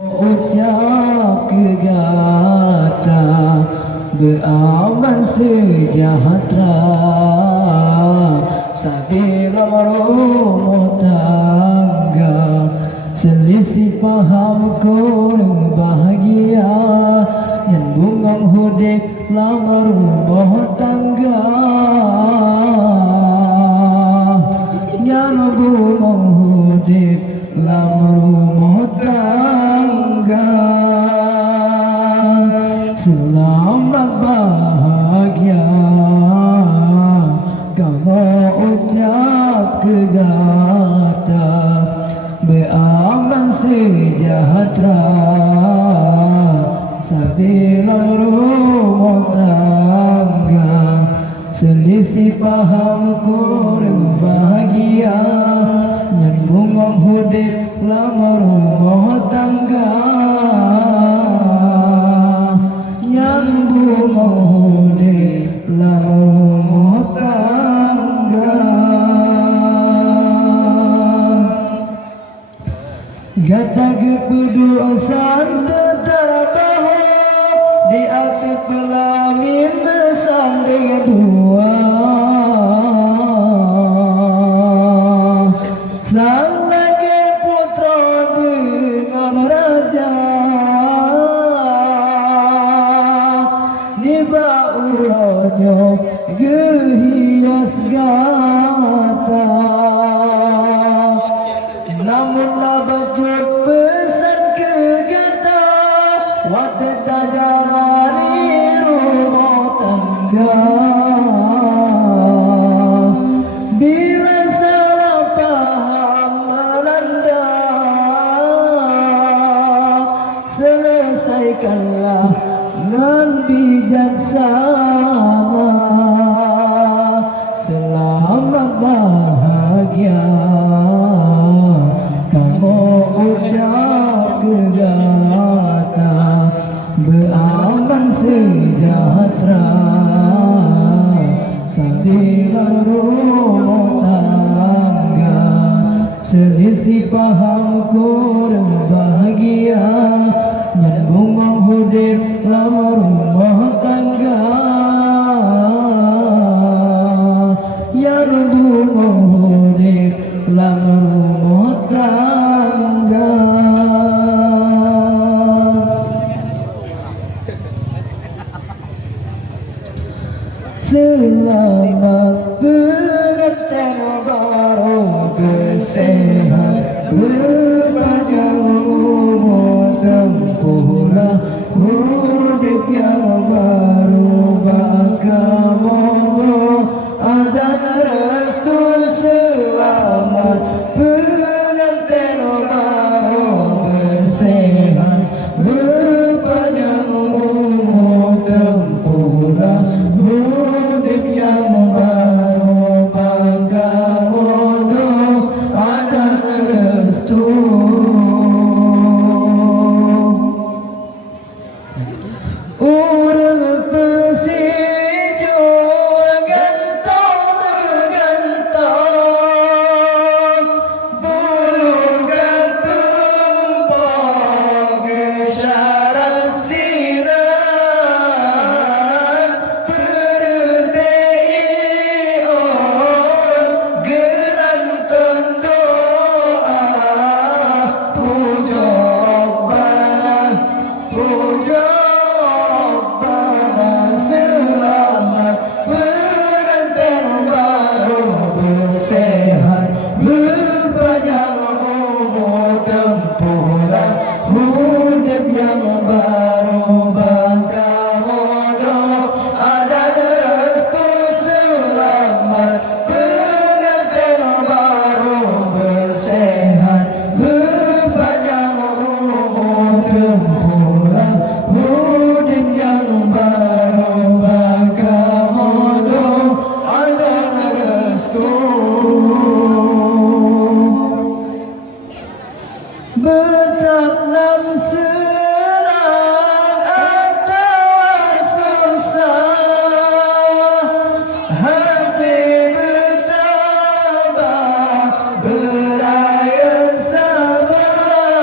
Ucap kegata beraman sejahtera sabila rumah tangga selisih paham kurang bahagia yang bungang hudik lama rumah tangga yang bungang hudik lama rumah tangga. Selamat bahagia kamu ucap kegata beraman sejahtera sabila rumah tangga selisih paham kurang bahagia nyambung hudik lama rumah tangga nyambung hudik lama rumah tangga. Gata kepuduan terbahu di hati pelamin bersanding dua sang lagi putra dengan raja di baunya gehias gata namun bacut pesan ke gata wadda jalani rumah tangga bila salah paham melanda selesaikanlah dengan bijaksana. Selamat bahagia kamu ucap kegata beraman sejahtera sabila rumah tangga selisih paham kurang bahagia nyambung hudik lama rumah tangga nyambung hudik lama rumah tangga. Selamat pengantin baru bersehat berpanjang umur tempuhlah hidup yang baru bagaimana ada restu. Selamat pengantin baru bersehat berpanjang umur tempuhlah hidup yang baru bagaimana ada restu. Orang pesijau gantong-gantong bulu gantung bagi syarat sirat berdei orang geranton doa puja Rabbana puja Rabbana. Selamat pengantin baru bersehat berpanjang umur tempuhlah hidup yang baru bagaimana ada restu. Selamat pengantin baru bersehat berpanjang umur tempuhlah hidup yang baru bagaimana ada restu. Bertaklam senang atau susah hati bertambah beraya sabar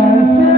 से